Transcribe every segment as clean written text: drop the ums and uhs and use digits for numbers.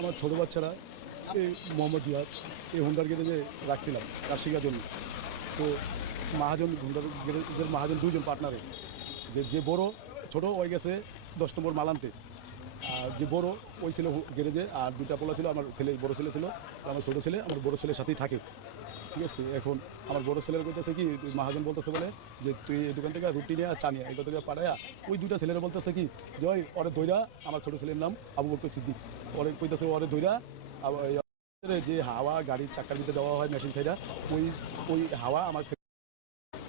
আমার ছোটো বাচ্চারা এই মোহাম্মদ জিয়াদ এই হোন্ডার গ্যারেজে রাখছিলাম কাজ শেখার জন্য। তো মহাজন হোন্ডার গ্যারেজের মহাজন দুজন পার্টনারে, যে বড় ছোটো ওই গেছে 10 নম্বর মাল আনতে, আর যে বড় ওই ছিল গ্যারেজে, আর দুটা পোলা ছিল। আমার ছেলে বড় ছেলে ছিল, আমার ছোটো ছেলে আমার বড় ছেলের সাথেই থাকে। ঠিক আছে, এখন আমার বড় ছেলের বলতেছে কি, মহাজন বলতেছে বলে যে তুই এই দোকান থেকে রুটি নিয়ে চা নিয়ে এটা থেকে পাঠায়া ওই দুটা ছেলেরা বলতেছে কি যে ওই ওরে দইরা, আমার ছোটো ছেলের নাম আবু বকর সিদ্দিক, ওরে কইতেছে ওরে দইরা যে হাওয়া গাড়ির চাকার ভিতরে দেওয়া হয় মেশিন সাইডা, ওই ওই হাওয়া আমার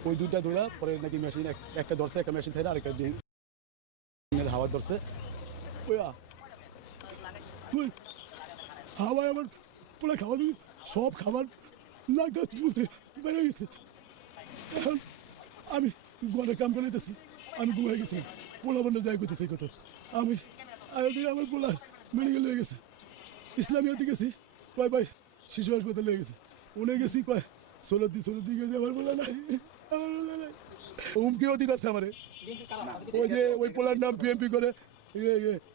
ওই দুইটা দইরা পরে নাকি মেশিন একটা ধরছে, একটা মেশিন সাইডা আরেকটা হাওয়া ধরছে। ওইয়া ওই হাওয়ায় আমার পুরো খাওয়া দিবি, সব খাবার নাক মুখে বেড়ে গেছে। এখন আমি ঘরে কাম করে দিতেছি, আমি ঘুমাই গেছি, পোলা বন্ধ যাই করতেছি কত। আমি আমার পোলা মেডিকেল হয়ে গেছে, ইসলামিয়াতে গেছি, কয় ভাই শিশু হাসপাতালে হয়ে গেছে, উনি গেছি কয় ষোলতি গেছে, আমার পোলা নাই, আমার পোলা নাই। হুমকিও দিতেছে আমারে। ওই যে ওই পোলার নাম পিএমপি করে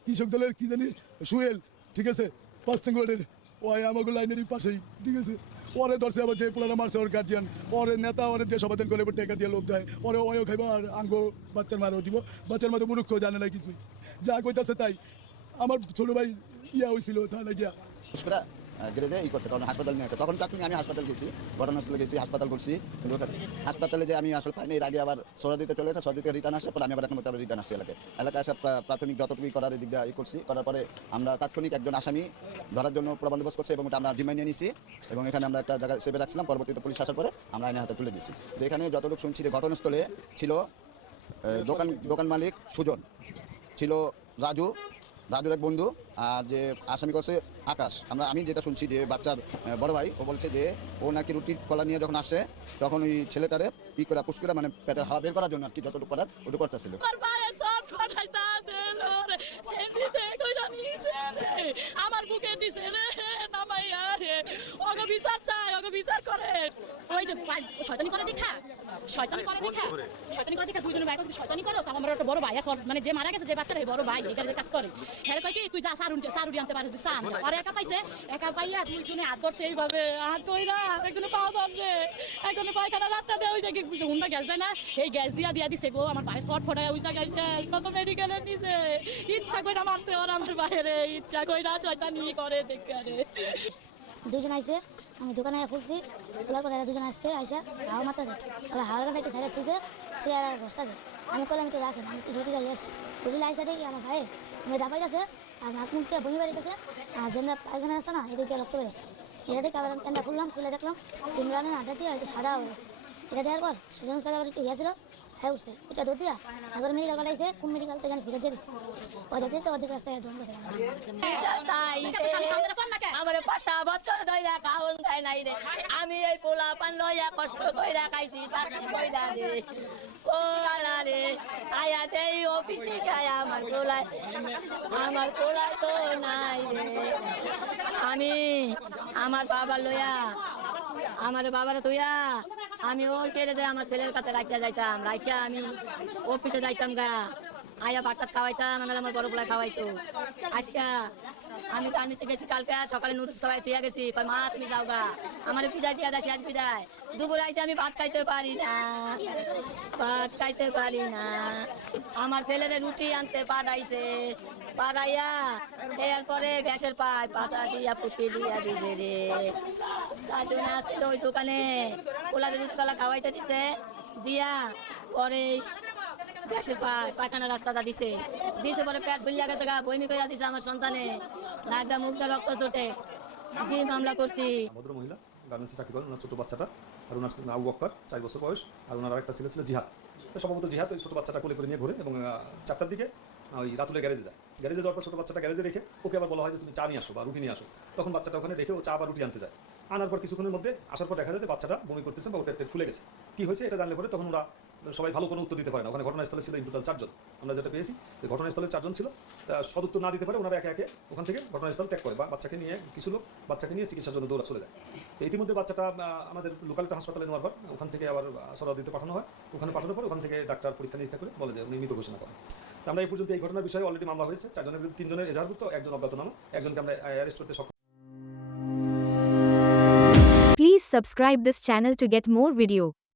কৃষক দলের কি জানি সুয়েল, ঠিক আছে, 5 নং ওয়ার্ডের, ওই আমাকে লাইনেরই পাশেই, ঠিক আছে। ওরে ধরছে আবার যে পোলারা মারছে ওর গার্জিয়ান, ওরে নেতা, ওরে যে সমাধান করে টেকা দিয়ে লোক দেয়, ওরে ওয়ও খাইব আর আঙ্গো বাচ্চার মারও দিব। বাচ্চার মাঝে মূর্খ জানে না কিছুই, যা কইতাছে তাই। আমার ছোটো ভাই ইয়া হয়েছিল তাহলে গিয়া গ্রেজে করছে, তখন হাসপাতাল নিয়ে আসে, তখন তখন আমি হাসপাতাল গেছি, ঘটনাস্থলে গেছি, হাসপাতাল করছি। কিন্তু হাসপাতালে যে আমি আসলে পাইনি, এর আগে আবার সরা দিতে চলে গেছে, সরা দিতে রিটার্ন আসছে, পরে আমি আবার এখন আবার রিটার্ন আসছি এলাকায় আসা প্রাথমিক যতটুকুই করার দিক দিয়ে করছি, করার পরে আমরা তাৎক্ষণিক একজন আসামি ধরার জন্য বন্দোবস্ত করছি এবং ওটা আমরা জিম্মায় নিয়ে নিছি এবং এখানে আমরা একটা জায়গায় সেভে রাখছিলাম। পরবর্তীতে পুলিশ আসার পরে আমরা আইনের হাতে তুলে দিচ্ছি। তো এখানে যতটুকু শুনছি যে ঘটনাস্থলে ছিল দোকান মালিক সুজন, ছিল রাজুর এক বন্ধু, আর যে আসামি করছে আকাশ। আমি যেটা শুনছি যে বাচ্চার বড় ভাই ও বলছে যে ও নাকি রুটির কলা নিয়ে যখন আসে তখন ওই ছেলেটারে করে পুশ করে মানে পেটের হাওয়া বের করার জন্য আর কি যতটুকু করার ওটুকু করতেছিল। আমার বুকে দিছে রে নামাইয়া রে, ওগো বিচার চাই, ওগো বিচার করে। ওই যে শয়তানি করে দেখা দুইজনে ভাই শয়তানি করো। আমার একটা বড় ভাই মানে যে মারা গেছে, যে বাচ্চারা বড় ভাই এখানে কাজ করে, হ্যাঁ কয় কি তুই যা সারুটি আনতে পারিস, সান আর একা পাইছে, একা পাইয়া দুইজনে হাত ধরছে, এইভাবে হাত ধইরা একজনে পাও ধরছে, একজনে পায়খানা রাস্তা দিয়ে ওই জায়গায় হুন্ডা গ্যাস দেয় না, এই গ্যাস দিয়া দিছে গো। আমার ভাই শর্ট ফটায় ওই জায়গায় শেষ, কত মেডিকেলের নিচে। ইচ্ছা কইরা মারছে ওরা আমার বাইরে, ইচ্ছা কইরা শয়তানি করে দেখে রে। দুজন আইসে, আমি দোকানে খুলছি, খোলার পরে দুজন আসছে, আইসা হাওয়া মারতেছে, আবার হাওয়ার গানটা একটা সাইডে তুলছে, সে আর বসতেছে। আমি করলাম একটু রাখেন, আমি রুটি চালিয়ে আসছি, রুটি আইসা দেখি আমার ভাই আমি দাপাইতেছে, আর নাক মুখ দিয়ে বমি বাড়িতেছে, আর যেন পায়খানা আসছে না, এদিক দিয়ে রক্ত বেড়েছে। এটা দেখে আবার প্যান্টটা খুললাম, খুলে দেখলাম 3 রানের আড্ডা দিয়ে একটু সাদা হয়ে গেছে। এটা দেওয়ার পর সুজন সাদা আবার একটু ইয়েছিল, হ্যাঁ উঠছে, এটা দৌড় দিয়া এখন মেডিকেল পাঠাইছে, কোন মেডিকেল থেকে ফিরে দিয়েছে, ওই যাতে তো অর্ধেক রাস্তায় ধরে গেছে। আমার 5 বছর ধরে খাওন খাই নাই রে, আমি এই পোলা পান লইয়া কষ্ট কইরা খাইছি, চাকরি কইরা রে, ও আলা রে আয়া দেই অফিসে যায় আমার পোলা তো নাই রে। আমি আমার বাবা লইয়া, আমার বাবার তুইয়া আমি ওই কেড়ে দেয় আমার ছেলের কাছে রাখিয়া যাইতাম, রাখিয়া আমি অফিসে যাইতাম গা, আয়া ভাত খাওয়াইতাম, আমার বড় পোলা খাওয়াইতো। আজকে আমি তার নিচে গেছি, কালকে সকালে নুডলস খাওয়াই তুইয়া গেছি, কয় মা তুমি যাও গা, আমার বিদায় দিয়া দাসি, আজ বিদায়। দুপুর আইসে আমি ভাত খাইতে পারি না, আমার ছেলেরে রুটি আনতে পাঠাইয়া এরপরে গ্যাসের পাইপ পাশা দিয়া পুটি দিয়া দিছে রে। চারজন আসছিল ওই দোকানে, পোলারে রুটি পালা খাওয়াইতে দিছে, দিয়া পরে গ্যাসের পায়খানা রাস্তাটা দিছে পরে পেট ফুলিয়া গেছে গা, বইমি কইয়া দিছে আমার সন্তানে, নাকদা মুখটা রক্ত চোটে, জি মামলা করছি। ভদ্র মহিলা গার্মেন্টসে চাকরি করেন, ওনার ছোটো বাচ্চাটা, আর ওনার আবু বকর 4 বছর বয়স, আর ওনার আরেকটা ছেলে ছিল জিহাদ। সম্ভবত জিহাদ ওই ছোটো বাচ্চাটা কোলে করে নিয়ে ঘুরে এবং 4টার দিকে ওই রাতুলে গ্যারেজে যায়। গ্যারেজে যাওয়ার পর ছোটো বাচ্চাটা গ্যারেজে রেখে ওকে আবার বলা হয় যে তুমি চা নিয়ে আসো বা রুটি নিয়ে আসো। তখন বাচ্চাটা ওখানে রেখে ও চা বা রুটি আনতে যায়। আনার পর কিছুক্ষণের মধ্যে আসার পর দেখা যায় বাচ্চাটা বমি করতেছে বা ওটা পেট ফুলে গেছে। কী হয়েছে এটা জানলে পরে তখন ওরা সবাই ভালো কোনো উত্তর দিতে পারে না। ওখানে ঘটনাস্থলে ছিল টোটাল 4 জন, আমরা যেটা পেয়েছি ঘটনাস্থলে 4 জন ছিল। সদুত্তর না দিতে পারে ওনারা একে একে ওখান থেকে ঘটনাস্থল ত্যাগ করে বা বাচ্চাকে নিয়ে চিকিৎসার জন্য দৌড়া চলে যায়। তো ইতিমধ্যে বাচ্চাটা আমাদের লোকাল একটা হাসপাতালে নেওয়ার পর ওখান থেকে আবার সরা দিতে পাঠানো হয়। ওখানে পাঠানোর পর ওখান থেকে ডাক্তার পরীক্ষা নিরীক্ষা করে বলে যে উনি মৃত ঘোষণা করেন। তো তো আমরা এই পর্যন্ত এই ঘটনার বিষয়ে অলরেডি মামলা হয়েছে, 4 জনের বিরুদ্ধে 3 জনের এজাহারভুক্ত, 1 জন অজ্ঞাতনামা, একজনকে আমরা অ্যারেস্ট করতে সক্ষম। Please subscribe this channel to get more video.